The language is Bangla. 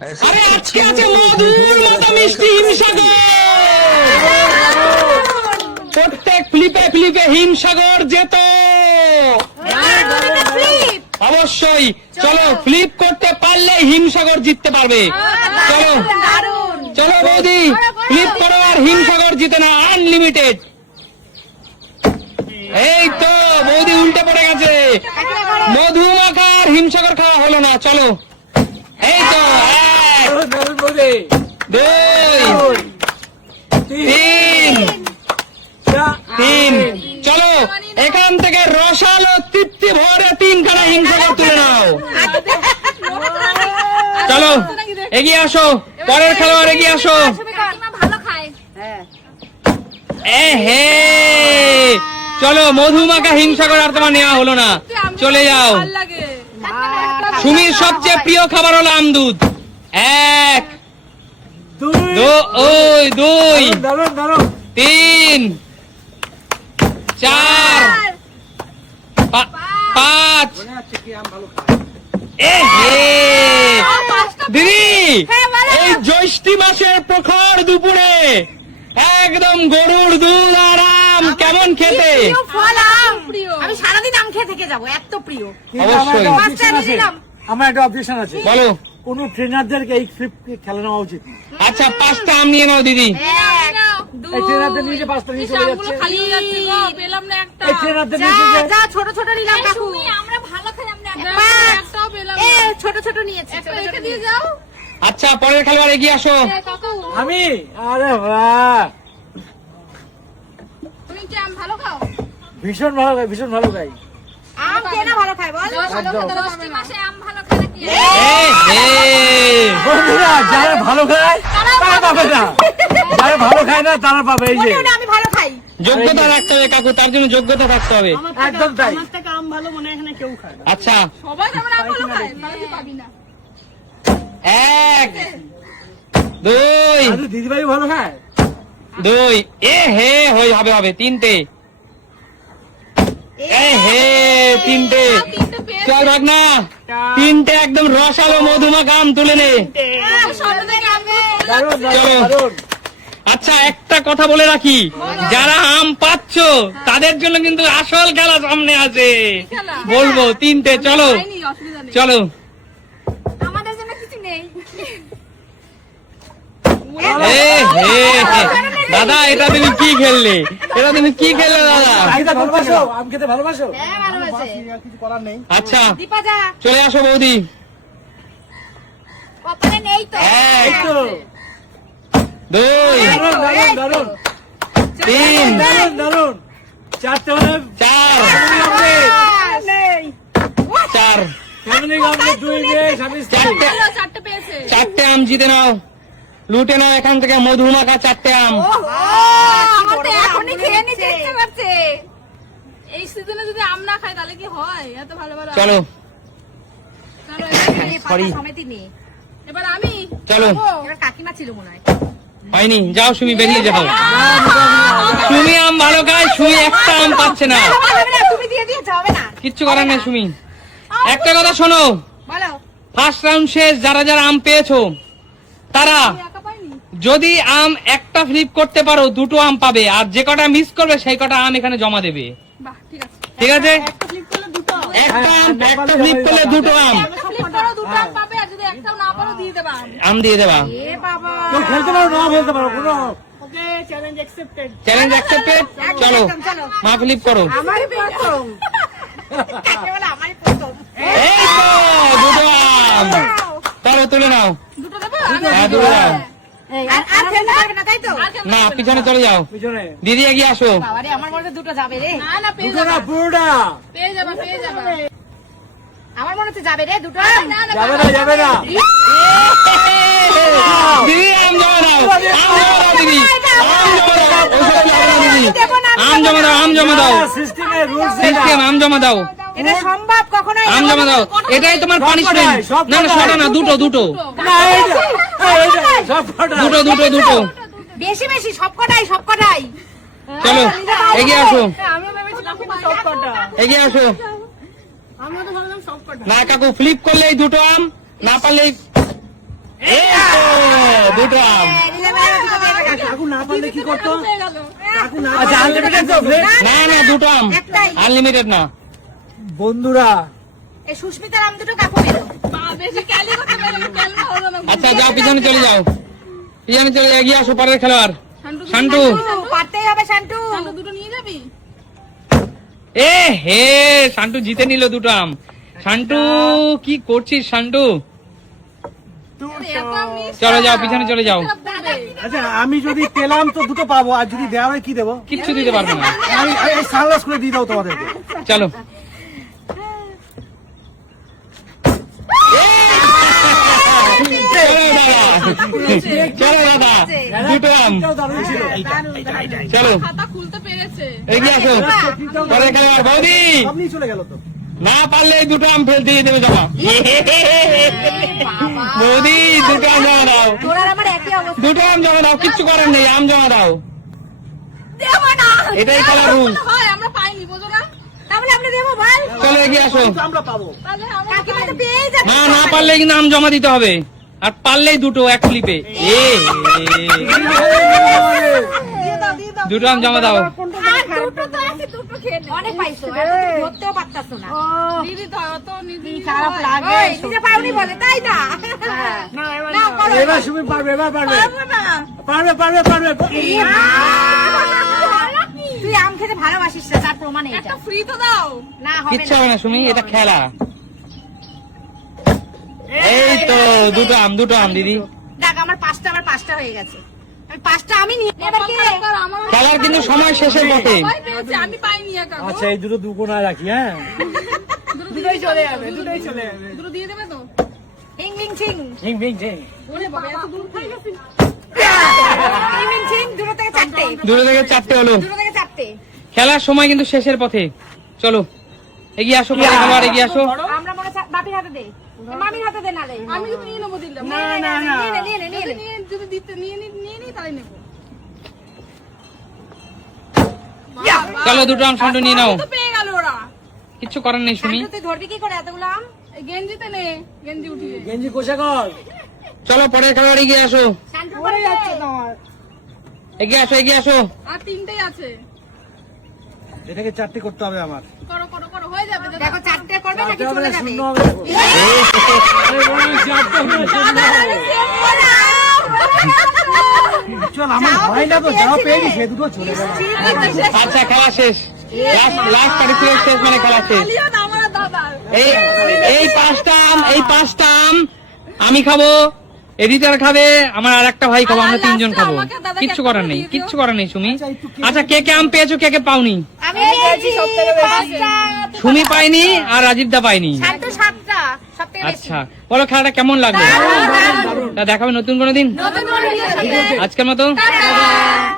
আরে আজকে আছে মধুর মতো মিষ্টি হিমসাগর। প্রত্যেক ফ্লিপে ফ্লিপে হিমসাগর যেত অবশ্যই। চলো ফ্লিপ করতে পারলে হিমসাগর জিততে পারবে। চলো চলো বৌদি ফ্লিপ করো আর হিমসাগর জিতে না, আনলিমিটেড। এই তো বৌদি উল্টে পড়ে গেছে, মধুমাখা আর হিমসাগর খাওয়া হলো না। চলো এই তো 1 2 3 চলো এখান থেকে রসালো তৃপ্তি ভরে 3খানা হিমসাগর তুলে নাও। চলো এগিয়ে আসো, পরের খেলোয়াড় এগিয়ে আসো। হে চলো মধুমাখা হিমসাগর আর তোমার নেওয়া হলো না, চলে যাও। সুমির সবচেয়ে প্রিয় খাবার হলো আমদুধ। 1 2 3 4 5 দিদি এই জ্যৈষ্ঠী মাসের প্রখর দুপুরে একদম গরুর দুধ আর আম কেমন খেতে? আমি সারাদিন আম খেয়ে থেকে যাবো, এত প্রিয়। অবশ্যই। আমার একটা অবজেকশন আছে। বলো। কোন ট্রেনারদেরকে এই ফ্লিপ খেলা নেওয়া উচিত। আচ্ছা 5টা আম নিয়ে নাও দিদি। এই ট্রেনারদের নিচে 5টা নিয়ে চলে যাচ্ছে। পেলাম না একটা। এই ট্রেনারদের নিচে যা ছোট ছোট নিলাম কাকু। আমরা ভালো খাই, আমরা একটাও পেলাম না। ছোট ছোট নিয়েছি, ছোট দিয়ে যাও। আচ্ছা পরের খেলোয়াড় এগিয়ে আসো। আমি আরে বাহ, তুমি কি আম ভালো খাও? ভীষণ ভালো গাই, ভীষণ ভালো গাই। আম কে না ভালো খায় বল? জ্যৈষ্ঠী মাসে আম ভালো খায় নাকি? বন্ধুরা যারা ভালো খায় তারা পাবে না, যারা ভালো খায় না তারা পাবে। এই যে আমি ভালো খাই। যোগ্যতা থাকতে হবে কাকু, তার জন্য যোগ্যতা থাকতে হবে। একদম তাই। আচ্ছা সবাই যেমন আম ভালো খায়, তাহলে পাবি না। 1 2 আরে দিদিভাই ভালো খায়। 2 হবে হবে 3টে। 3টে। চল ভাগ না, 3টে একদম রসালো মধুমাখা আম তুলে নে। দারুণ চলো। দারুণ। আচ্ছা একটা কথা বলে রাখি, যারা আম পাচ্ছ তাদের জন্য কিন্তু আসল খেলা সামনে আছে, বলবো 3টে। চলো চলো আমাদের জন্য কিছু নেই। দাদা এটা তুমি কি খেললে, এটা তুমি কি খেললে দাদা? আইদা ভালোবাসো, আম খেতে ভালোবাসো। হ্যাঁ ভালোবাসে। কিছু করার নেই। আচ্ছা দীপা যা। চলে আসো বৌদি। কপালে নেই তো। 1 2 দারুণ দারুণ দারুণ 3 দারুণ দারুণ। 4টে হলে 4 4 ফ্যামিলি গামলে 2 দিয়ে স্বামী স্ত্রী। 4টে পেয়েছে। 4টে আম জিতে নাও, লুটে নাও এখান থেকে মধুমাখা 4টে আম। আমার তো এখনই খেয়ে নিতে ইচ্ছে করছে। এই সিজনে যদি আম না খাই তাহলে কি হয়? এত ভালো ভালো আম। চলো চলো সরি সমিতি নেই। এবার আমি চলো। এবার কাকিমা ছিল মনে হয়। হয়নি, যাও সুমি বেরিয়ে যাও। সুমি আম ভালো খায়, সুমি একটা আম পাচ্ছে না, তুমি দিয়ে দিয়েছো, হবে না। কিচ্ছু করার নেই সুমি। একটা কথা শোনো, বলো। ফার্স্ট রাউন্ড শেষ, যারা যারা আম পেয়েছো তারা একা পাইনি। যদি আম একটা ফ্লিপ করতে পারো 2টো আম পাবে, আর যে কটা মিস করবে সেই কটা আম এখানে জমা দেবে। বাহ ঠিক আছে। ঠিক আছে? একটা ফ্লিপ করলে দুটো আম। একটা ফ্লিপ করলে 2টো আম ফ্লিপ করো দুটো আম পাবে, আর যদি একটাও না পারো দিয়ে দেবা আম। আম দিয়ে দেবা। এ বাবা। কেউ খেলতে পারো না খেলতে পারো, কোনো চ্যালেঞ্জ অ্যাকসেপ্টেড। চলো চলো। মা ফ্লিপ করো। আমারই প্রথম। কাকে বলে আমারই প্রথম। এই তো 2টো আম, চলো তুলে নাও। দুটো দেবো? হ্যাঁ 2টো দাও। আর খেলতে পারবে না তাই তো? না পিছনে চলে যাও, পিছনে। দিদি এগিয়ে আসো। বাবারে আমার মনে হয় দুটো যাবে রে। না না পেয়ে দুটো না যাবা, পুরোটা। পেয়ে যাবা, পেয়ে যাবা। আমার মনে হচ্ছে যাবে রে দুটো। না না যাবে না যাবে না। দিদি আম জমা দাও, আম জমা দাও দিদি, আম জমা দাও। ওইসব কি হবে না দিদি, আম জমা দাও, আম জমা দাও। সিস্টেমে রুলস সিস্টেম, আম জমা দাও, এটা সম্ভব কখনোই আম জমা দাও। এটাই তোমার পানিশমেন্ট। না না ছটা না, দুটো দুটো না। এইটা সব কটা দুটো দুটো দুটো। বেশি বেশি সবকটাই সবকটাই। চলো এগিয়ে আসো, আমিও ভেবেছিলাম কিন্তু সব কটা। এগিয়ে আসো। আমিও তো ভাবলাম সব কটা। না কাকু ফ্লিপ করলে এই 2টো আম, না পারলে দুটো আম। কাকু না পারলে কি করতো? হয়ে গেল কাকু না আচ্ছা আনলিমিটেড তো না না দুটো আম, একটাই। আনলিমিটেড না। বন্ধুরা এই সুস্মিতার আম দুটো কাকু পেলো। বেশি ক্যালি করতে পারলাম ক্যালমা হলো না আচ্ছা যাও পিছনে চলে যাও, পিছনে চলে যাও, এগিয়ে আসো পরের খেলোয়াড় শান্টু। পারতেই হবে শান্টু। শান্টু দুটো নিয়ে যাবি এ হে শান্টু জিতে নিল দুটো আম। শান্টু কি করছিস শান্টু? এত মিস চলো যাও পিছনে চলে যাও, আচ্ছা আমি যদি পেলাম তো দুটো পাবো, আর যদি দেওয়া হয় কি দেবো? কিচ্ছু দিতে পারবে না। আমি এই সানগ্লাস করে দিয়ে দাও তোমাদেরকে। চলো চলো দাদা, দুটো আম। এটাও দারুণ ছিল। চলো খাতা খুলতে পেরেছে এগিয়ে আসো পরের খেলোয়াড় বৌদি। সব নিয়ে চলে গেল তো। না পারলে এই দুটো আম ফেলতে দিয়ে দেবে জমা। বৌদি দুটো আম জমা দাও, তোর আর আমার একই অবস্থা। দুটো আম জমা দাও, কিচ্ছু করার নেই, আম জমা দাও, দেবো না। এটাই খেলার রুল। হয় আমরা পাইনি বোঝো না তাহলে আমরা দেবো বল। চলো এগিয়ে আসো। তো আমরা পাবো। তাহলে আমরা কাকিমা তো পেয়েই যাবে। না না পারলে কিন্তু আম জমা দিতে হবে, আর পারলেই দুটো এক ক্লিপে। দুটো আম জমা দাও। আর দুটো তো আছে, দুটো খেয়ে নে। অনেক পাইছো, আর তো তুমি ধরতেও পারতাছো না। দিদি তো অত নিদি খারাপ লাগে। ওই, নিজে পাওনি বলে, তাই না? নাও, করো। এবার সুমি পারবে, এবার পারবে, পারবো না। পারবে পারবে পারবে। তুই আম খেতে ভালোবাসিস না, তার প্রমাণ এটা। একটা ফ্রি তো দাও না হবে কিচ্ছু না। হবে না সুমি, এটা খেলা। এই তো দুটো আম, দুটো আম দিদি। দেখ আমার পাঁচটা হয়ে গেছে। আমি পাঁচটা আমি নিয়ে এবার কে? আমার খেলার কিন্তু সময় শেষের পথে। সবাই পেয়েছে আমি পাইনি একা গো। আচ্ছা এই দুটো দুকোনায় রাখি, হ্যাঁ দুটোই চলে যাবে দুটোই চলে যাবে দুটো দিয়ে দেবে তো হিং হিং ছিং। ঝিং ঝিং ঝিং। ওরে বাবা এত দূর থেকে হিং হিং ছিং, দুটো থেকে চারটে। দুটো থেকে চারটে হলো। দুটো থেকে চারটে। খেলার সময় কিন্তু শেষের পথে। চলো এগিয়ে আসো পরের খেলোয়াড়, এগিয়ে আসো। আমরা মনে হয় বাপির হাতে দে, মামির হাতে দে, নালে আমি কিন্তু নিয়ে নেবো দিলাম না না না নিয়ে নে। যদি নিয়ে যদি দিতে নিয়ে নি তাই নেবো চলো দুটো আম শান্টু নিয়ে নাও, আমি তো পেয়ে গেল ওরা কিচ্ছু করার নেই সুমি। শান্তু, তুই ধরবি কি করে এতগুলো আম? এই গেঞ্জিতে নে গেঞ্জি উঠিয়ে গেঞ্জি কোষা কর। চলো পরের খেলোয়াড় এগিয়ে আসো, শান্তু পড়ে যাচ্ছে তোমার। এগিয়ে আসো, এগিয়ে আসো। আর তিনটেই আছে এটাকে চারটে করতে হবে আমার। করো করো করো হয়ে যাবে দাদা। দেখো চারটে করবে নাকি চারটে হবে চলে না, যাবে? শূন্য হবে দেখো। আরে বলো, চারটে হবে না, শূন্য হবে। চল আমার হয় না তো, যা পেয়েছি সে দুটো চলে গেল। আচ্ছা খেলা শেষ, লাস্ট পার্টিকুলার শেষ, মানে খেলা শেষ। খালিও না আমার দাদার এই এই পাঁচটা আম আমি খাবো, এডিটার খাবে, আমার আর একটা ভাই খাবো, আমরা তিনজন খাবো। কিচ্ছু করার নেই, কিচ্ছু করার নেই সুমি। আচ্ছা কে কে আম পেয়েছো, কে কে পাওনি? আমি পেয়েছি পাঁচটা। সুমি পাইনি আর রাজীব দা পাইনি। শান্তু সাতটা, সবথেকে বেশি। আচ্ছা বলো খেলাটা কেমন লাগলো? তা দেখাবে নতুন কোনো দিন। নতুন করে নিয়ে আসবে। আজকের মতো টাটা।